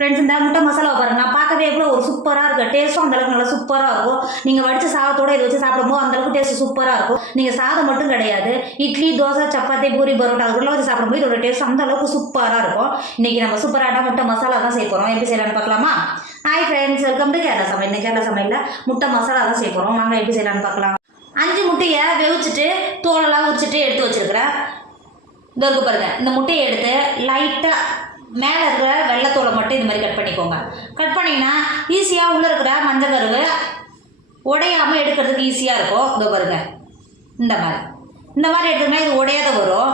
Friends இந்த முட்டை மசாலா பாருங்க, நான் பார்க்கவே எவ்வளோ ஒரு சூப்பராக இருக்குது. டேஸ்ட்டும் அந்தளவுக்கு நல்லா சூப்பராக இருக்கும். நீங்கள் வடித்த சாதத்தோடு இதை வச்சு சாப்பிடும்போது அந்தளவுக்கு டேஸ்ட் சூப்பராக இருக்கும். நீங்கள் சாதம் மட்டும் கிடையாது, இட்லி, தோசை, சப்பாத்தி, பூரி, பரோட்டா அதுக்குள்ளே வச்சு சாப்பிடும்போது இதோட டேஸ்ட் அந்தளவுக்கு சூப்பராக இருக்கும். இன்றைக்கி நம்ம சூப்பரான முட்டை மசாலா தான் செய்ய போகிறோம். எப்படி செய்யலான்னு பார்க்கலாமா? Hi friends, welcome to Kerala சமையல். இந்த கேரளா சமையலில் முட்டை மசாலா தான் செய்ய போகிறோம். வாங்க எப்படி செய்யலான்னு பார்க்கலாம். 5 முட்டையை வேவிச்சிட்டு தோலெல்லாம் உரிச்சிட்டு எடுத்து வச்சுருக்கிறேன். இந்த இருக்கு பாருங்கள், இந்த முட்டையை எடுத்து லைட்டாக மேலே இருக்கிற வெள்ளைத்தோலை மட்டும் இது மாதிரி கட் பண்ணிக்கோங்க. கட் பண்ணிங்கன்னா ஈஸியாக உள்ளே இருக்கிற மஞ்சள் கருவு உடையாமல் எடுக்கிறதுக்கு ஈஸியாக இருக்கும். இதோ பாருங்கள், இந்த மாதிரி எடுத்துக்கினா இது உடையாத வரும்.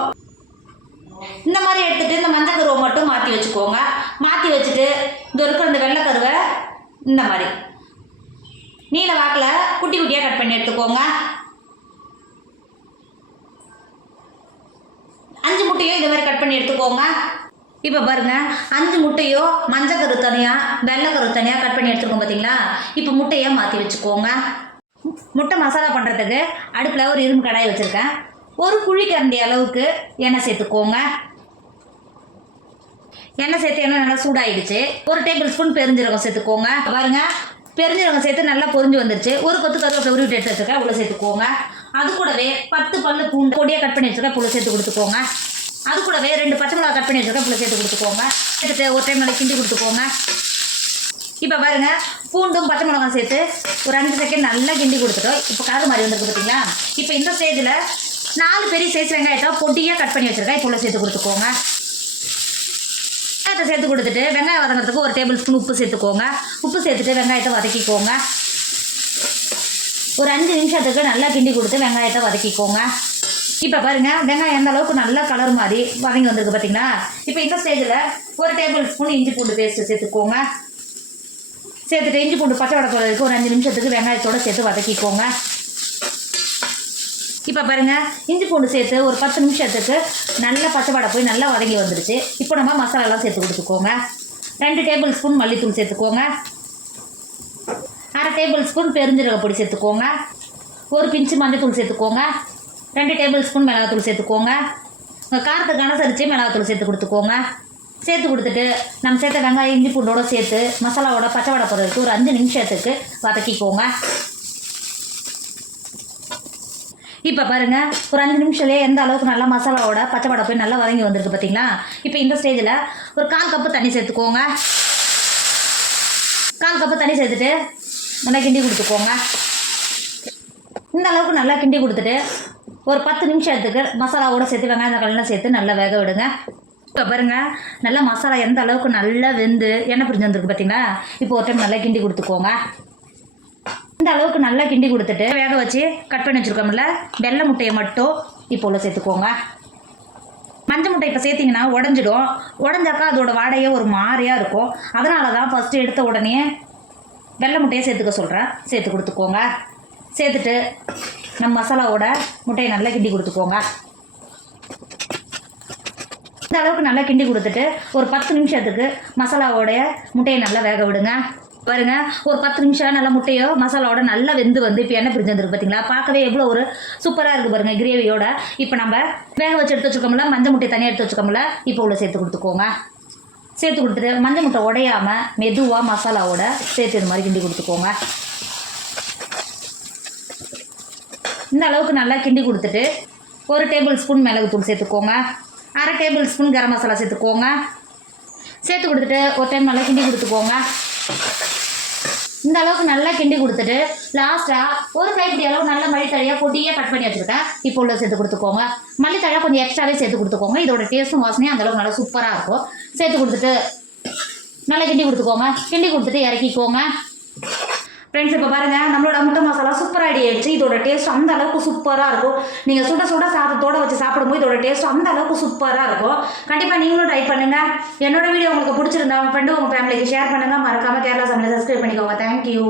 இந்த மாதிரி எடுத்துகிட்டு இந்த மஞ்சள் கருவை மட்டும் மாற்றி வச்சுக்கோங்க. மாற்றி வச்சுட்டு இது இருக்கிற இந்த வெள்ளை கருவை இந்த மாதிரி நீல வாக்கில் குட்டி குட்டியாக கட் பண்ணி எடுத்துக்கோங்க. 5 முட்டையும் இது மாதிரி கட் பண்ணி எடுத்துக்கோங்க. இப்போ பாருங்கள், 5 முட்டையும் மஞ்சள் கரு தனியாக வெள்ளை கரு தனியாக கட் பண்ணி எடுத்துருக்கோம் பார்த்தீங்களா? இப்போ முட்டையை மாற்றி வச்சுக்கோங்க. முட்டை மசாலா பண்ணுறதுக்கு அடுப்பில் ஒரு இரும்பு கடாய் வச்சுருக்கேன். ஒரு குழிக்கரண்டி அளவுக்கு எண்ணெய் சேர்த்துக்கோங்க. எண்ணெய் சேர்த்து எண்ணெய் நல்லா சூடாகிடுச்சு. 1 டேபிள் ஸ்பூன் பெருஞ்சீரகம் சேர்த்துக்கோங்க. பாருங்கள், பெருஞ்சீரகம் சேர்த்து நல்லா பொரிஞ்சு வந்துருச்சு. ஒரு கொத்து கருவேப்பிலை உருவிட்டு எடுத்து வச்சுருக்கேன், உள்ள சேர்த்துக்கோங்க. அது கூடவே 10 பல்லு பூண்டு பொடியாக கட் பண்ணி வச்சுருக்கேன், புள்ள சேர்த்து கொடுத்துக்கோங்க. அது கூடவே 2 பச்சை மிளகா கட் பண்ணி வச்சுருக்கேன், புள்ள சேர்த்து கொடுத்துக்கோங்க. எடுத்துட்டு ஒரு டைம் நல்லா கிண்டி கொடுத்துக்கோங்க. இப்போ பாருங்கள், பூண்டும் பச்சை மிளகா சேர்த்து ஒரு 5 செகண்ட் நல்லா கிண்டி கொடுத்துட்டோம். இப்போ கலர் மாதிரி வந்துருக்கு பார்த்தீங்களா? இப்போ இந்த ஸ்டேஜில் 4 பெரிய சைஸ் வெங்காயத்தை பொடியாக கட் பண்ணி வச்சுருக்கேன், இப்போ உள்ள சேர்த்து கொடுத்துக்கோங்க. வெங்காயத்தை சேர்த்து கொடுத்துட்டு வெங்காயம் வதங்கிறதுக்கு 1 டேபிள் ஸ்பூன் உப்பு சேர்த்துக்கோங்க. உப்பு சேர்த்துட்டு வெங்காயத்தை வதக்கிக்கோங்க. ஒரு 5 நிமிஷத்துக்கு நல்லா கிண்டி கொடுத்து வெங்காயத்தை வதக்கிக்கோங்க. இப்போ பாருங்கள், வெங்காயம் எந்த அளவுக்கு நல்லா கலர் மாதிரி வதங்கி வந்திருக்கு பார்த்தீங்களா? இப்போ இந்த ஸ்டேஜில் 1 டேபிள் ஸ்பூன் இஞ்சி பூண்டு பேஸ்ட்டு சேர்த்துக்கோங்க. சேர்த்துட்டு இஞ்சி பூண்டு பச்சை வடை போகிறதுக்கு ஒரு 5 நிமிஷத்துக்கு வெங்காயத்தோடு சேர்த்து வதக்கிக்கோங்க. இப்போ பாருங்கள், இஞ்சி பூண்டு சேர்த்து ஒரு 10 நிமிஷத்துக்கு நல்லா பச்சை வடை போய் நல்லா வதங்கி வந்துடுச்சு. இப்போ நம்ம மசாலாலாம் சேர்த்து கொடுத்துக்கோங்க. 2 டேபிள் ஸ்பூன் மல்லித்தூள் சேர்த்துக்கோங்க. 1/2 டேபிள் ஸ்பூன் பெருஞ்சீரக பொடி சேர்த்துக்கோங்க. ஒரு பிஞ்சு மஞ்சத்தூள் சேர்த்துக்கோங்க. 2 டேபிள் ஸ்பூன் மிளகாத்தூள் சேர்த்துக்கோங்க. உங்கள் காரத்துக்கு அனுசரித்து மிளகாத்தூள் சேர்த்து கொடுத்துக்கோங்க. சேர்த்து கொடுத்துட்டு நம்ம சேர்த்த வெங்காயம் இஞ்சி பூண்டோடு சேர்த்து மசாலாவோட பச்சை வடை போடுறதுக்கு ஒரு 5 நிமிஷத்துக்கு வதக்கிக்கோங்க. இப்போ பாருங்கள், ஒரு 5 நிமிஷத்துலேயே எந்த அளவுக்கு நல்லா மசாலாவோட பச்சை வடை போய் நல்லா வதங்கி வந்திருக்கு பார்த்தீங்களா? இப்போ இந்த ஸ்டேஜில் ஒரு 1/4 கப்பு தண்ணி சேர்த்துக்கோங்க. 1/4 கப்பு தண்ணி சேர்த்துட்டு நல்லா கிண்டி கொடுத்துக்கோங்க. இந்த அளவுக்கு நல்லா கிண்டி கொடுத்துட்டு ஒரு 10 நிமிஷத்துக்கு மசாலாவோடு சேர்த்து வெங்காயம் தக்காளிலாம் சேர்த்து நல்லா வேக விடுங்க. இப்போ பாருங்கள், நல்லா மசாலா எந்த அளவுக்கு நல்லா வெந்து எண்ணெய் பிரிஞ்சு வந்துருக்கு பார்த்தீங்களா? இப்போ ஒரு டைம் நல்லா கிண்டி கொடுத்துக்கோங்க. இந்த அளவுக்கு நல்லா கிண்டி கொடுத்துட்டு வேக வச்சு கட் பண்ணி வச்சுருக்கோம்ல வெள்ளை முட்டையை மட்டும் இப்போ உள்ள சேர்த்துக்கோங்க. மஞ்சள் முட்டை இப்போ சேர்த்திங்கன்னா உடஞ்சிடும். உடஞ்சாக்கா அதோட வாடையே ஒரு மாதிரியாக இருக்கும். அதனால தான் ஃபஸ்ட்டு எடுத்த உடனே வெள்ளை முட்டையை சேர்த்துக்க சொல்கிறேன். சேர்த்து கொடுத்துக்கோங்க. சேர்த்துட்டு நம்ம மசாலாவோட முட்டையை நல்லா கிண்டி கொடுத்துக்கோங்க. இந்த அளவுக்கு நல்லா கிண்டி கொடுத்துட்டு ஒரு 10 நிமிஷத்துக்கு மசாலாவோடைய முட்டையை நல்லா வேக விடுங்க. பாருங்கள், ஒரு 10 நிமிஷம் நல்லா முட்டையோ மசாலாவோட நல்லா வெந்து வந்து இப்போ எண்ணெய் பிரிஞ்சு வந்துருக்கு பார்த்தீங்களா? பார்க்கவே எவ்வளோ ஒரு சூப்பராக இருக்குது பாருங்கள் கிரேவியோட. இப்போ நம்ம வேக வச்சு எடுத்து வச்சுக்கோம்ல, மஞ்சள் முட்டை தனியாக எடுத்து வச்சுக்கோம்ல, இப்போ உள்ள சேர்த்து கொடுத்துக்கோங்க. சேர்த்து கொடுத்துட்டு மஞ்சள் முட்டை உடையாமல் மெதுவாக மசாலாவோட சேர்த்து இது மாதிரி கிண்டி கொடுத்துக்கோங்க. இந்த அளவுக்கு நல்லா கிண்டி கொடுத்துட்டு 1 டேபிள் ஸ்பூன் மிளகுத்தூள் சேர்த்துக்கோங்க. 1/2 டேபிள் ஸ்பூன் கரம் மசாலா சேர்த்துக்கோங்க. சேர்த்து கொடுத்துட்டு ஒரு டைம் நல்லா கிண்டி கொடுத்துக்கோங்க. இந்த அளவுக்கு நல்லா கிண்டி கொடுத்துட்டு லாஸ்ட்டாக ஒரு கைப்பிடி அளவு நல்ல மல்லித்தழையாக பொடியாக கட் பண்ணி வச்சுருக்கேன், இப்போ உள்ள சேர்த்து கொடுத்துக்கோங்க. மல்லித்தழையாக கொஞ்சம் எக்ஸ்ட்ராவே சேர்த்து கொடுத்துக்கோங்க. இதோட டேஸ்ட்டும் வாசனையும் அந்தளவுக்கு நல்லா சூப்பராக இருக்கும். சேர்த்து கொடுத்துட்டு நல்லா கிண்டி கொடுத்துக்கோங்க. கிண்டி கொடுத்துட்டு இறக்கிக்கோங்க. ஃப்ரெண்ட்ஸ், இப்போ பாருங்கள், நம்மளோட முட்டை மசாலா சூப்பராக ரெடி ஆகிடுச்சு. இதோட டேஸ்ட் அந்த அளவுக்கு சூப்பராக இருக்கும். நீங்கள் சுட சுட சாதத்தோடு வச்சு சாப்பிடும்போது இதோட டேஸ்ட் அந்த அளவுக்கு சூப்பராக இருக்கும். கண்டிப்பாக நீங்களும் ட்ரை பண்ணுங்கள். என்னோட வீடியோ உங்களுக்கு பிடிச்சிருந்தா உங்கள் ஃப்ரெண்டு உங்கள் ஃபேமிலிக்கு ஷேர் பண்ணுங்கள். மறக்காமல் கேரளா சமையலை சப்ஸ்கிரைப் பண்ணிக்கோங்க. தேங்க்யூ.